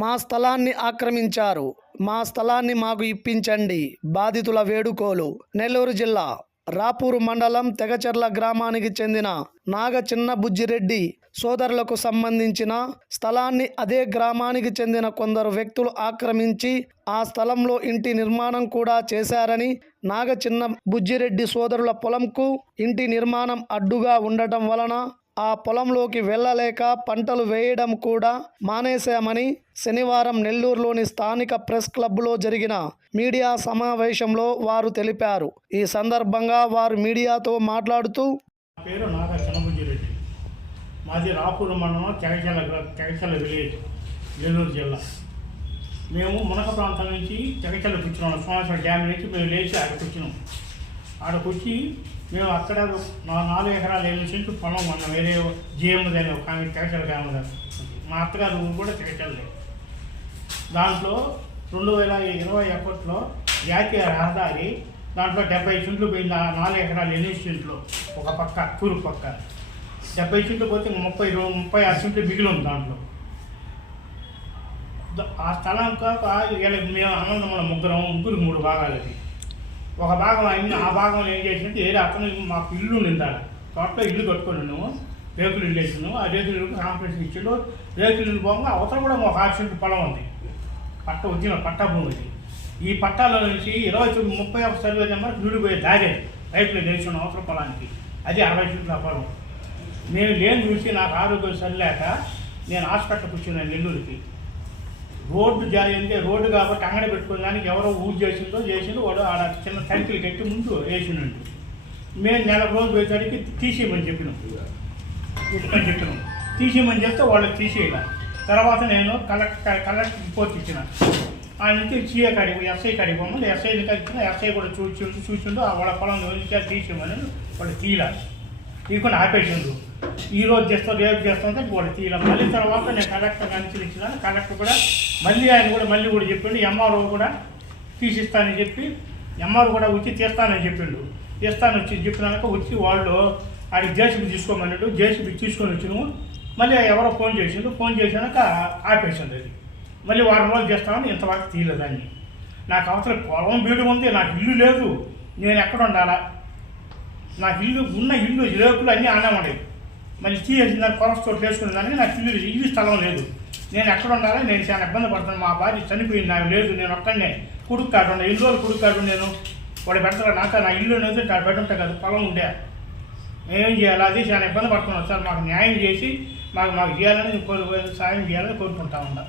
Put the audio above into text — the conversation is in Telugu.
మా స్థలాన్ని ఆక్రమించారు, మా స్థలాన్ని మాకు ఇప్పించండి. బాధితుల వేడుకోలు. నెల్లూరు జిల్లా రాపూరు మండలం తెగచెర్ల గ్రామానికి చెందిన నాగ చిన్న బుజ్జిరెడ్డి సోదరులకు సంబంధించిన స్థలాన్ని అదే గ్రామానికి చెందిన కొందరు వ్యక్తులు ఆక్రమించి ఆ స్థలంలో ఇంటి నిర్మాణం కూడా చేశారని, నాగ చిన్న బుజ్జిరెడ్డి సోదరుల పొలంకు ఇంటి నిర్మాణం అడ్డుగా ఉండటం వలన ఆ పొలంలోకి వెళ్ళలేక పంటలు వేయడం కూడా మానేశామని శనివారం నెల్లూరులోని స్థానిక ప్రెస్ క్లబ్లో జరిగిన మీడియా సమావేశంలో వారు తెలిపారు. ఈ సందర్భంగా వారు మీడియాతో మాట్లాడుతూ, పేరు నాగ చిన్నబుజ్జిరెడ్డి, మాది రాపూరు మండలం తెగచెర్ల విలేజ్, నెల్లూరు జిల్లా. మేము మునక ప్రాంతం నుంచి తెగచెర్లకు వచ్చినాం. సోమేశ్వర డ్యామ్ నుంచి మేము లేచి ఆడకు వచ్చినాం. ఆడకొచ్చి మేము అక్కడ 4 ఎకరాల 7 సెంట్లు పొలం ఉన్నాం. వేరే జిఎం దాని ఒక ఆమె తెగచెర్ల గ్రామం. మా అత్తగారు ఊరు కూడా తెగచెర్లే. దాంట్లో 2021లో జాతీయ రహదారి దాంట్లో 70 సెంట్లు పోయింది. 4 ఎకరాల 8 సెంట్లు ఒక పక్క తూర్పు పక్క 70 సెంట్లు పోతే 36 సెంట్లు మిగిలి ఉంది. దాంట్లో ఆ స్థలం మేము అనంతముల ముగ్గురికి 3 భాగాలు. అది ఒక భాగం అయింది. ఆ భాగంలో ఏం చేసినట్టు ఏదో అతను మాకు ఇల్లు ఉండాలి. తోటలో ఇల్లు కట్టుకొని ఉన్నాము, రేకులు ఇల్లు వేసినాము. ఆ రేకులు ఇల్లు కాంప్లెక్స్ ఇచ్చిండు. రేకులు ఇల్లు పోగా అవతల కూడా ఒక 6 సెంట్లు పొలం ఉంది. పట్టా భూమి ఉంది. ఈ పట్టాలో నుంచి 31 సర్వే నెంబర్ విడిపోయే దారి రైతులు గెలిచిన అవసరం పొలానికి అది 60 సెంట్ల పొలం. నేను లేని చూసి నాకు ఆరోగ్యం సరిలేక నేను హాస్పిటల్కి వచ్చినాను నెల్లూరుకి. రోడ్డు జాయింటే రోడ్డు కాబట్టి అంగడి పెట్టుకోవడానికి ఎవరో ఊరు చేసిండు వాడు ఆడ చిన్న సైకిల్ కట్టి ముందు వేసినండు. మేము నెల రోజులు పోయేసరికి తీసేయమని చెప్పినాం. తీసేయమని చెప్తే వాళ్ళకి తీసేయాల. తర్వాత నేను కలెక్టర్ రిపోర్ట్ ఇచ్చిన. ఆ నుంచి సీఏ కాడికి ఎస్ఐ కాడికి పోమని ఎస్ఐని కలిసిన. ఎస్ఐ కూడా చూసిండు వాళ్ళ పొలం తీసేయమని వాళ్ళు తీయాలి. తీసుకొని ఆపేసిండు. ఈరోజు చేస్తాం రేపు చేస్తాం వాళ్ళు తీయాలి. మళ్ళీ తర్వాత నేను కలెక్టర్ అనుసరించిన. కలెక్టర్ కూడా ఆయన కూడా చెప్పిండు. ఎంఆర్ఓ కూడా తీసిస్తానని చెప్పి ఎంఆర్ఓ కూడా వచ్చి తీస్తానని చెప్పిండు. చెప్పినాక వచ్చి వాళ్ళు ఆడికి జేసీబీ తీసుకోమన్నాడు. జేసీబీ తీసుకొని వచ్చినాము. మళ్ళీ ఎవరో ఫోన్ చేసినాక ఆపేసింది. అది మళ్ళీ వారం రోజులు చేస్తామని ఇంతవరకు తీయలేదు. దాన్ని నాకు అవసరం పొలం బీడు ఉంది, నాకు ఇల్లు లేదు, నేను ఎక్కడ ఉండాలా? నాకు ఇల్లు రేకులు అన్నీ అన్నం ఉండేవి. మళ్ళీ తీసేసిన దాన్ని కొరస్ చోట్లు వేసుకునే దానికి నాకు ఇల్లు స్థలం లేదు. నేను ఎక్కడ ఉండాలి? నేను చాలా ఇబ్బంది పడుతున్నాను. మా భార్య చనిపోయింది, నాకు లేదు. నేను ఒక్కడనే కుడుకు కాడు ఉన్నా. 2 రోజులు కుడుకు కాడు. నేను వాడు పెడతాడు. నాకు నా ఇల్లు అనేది బెడ్ ఉంటాయి కదా, పొలం ఉండే. ఏం చేయాలి? అది చాలా ఇబ్బంది పడుతున్నాను సార్. మాకు న్యాయం చేసి మాకు చేయాలని సాయం చేయాలని కోరుకుంటా ఉన్నా.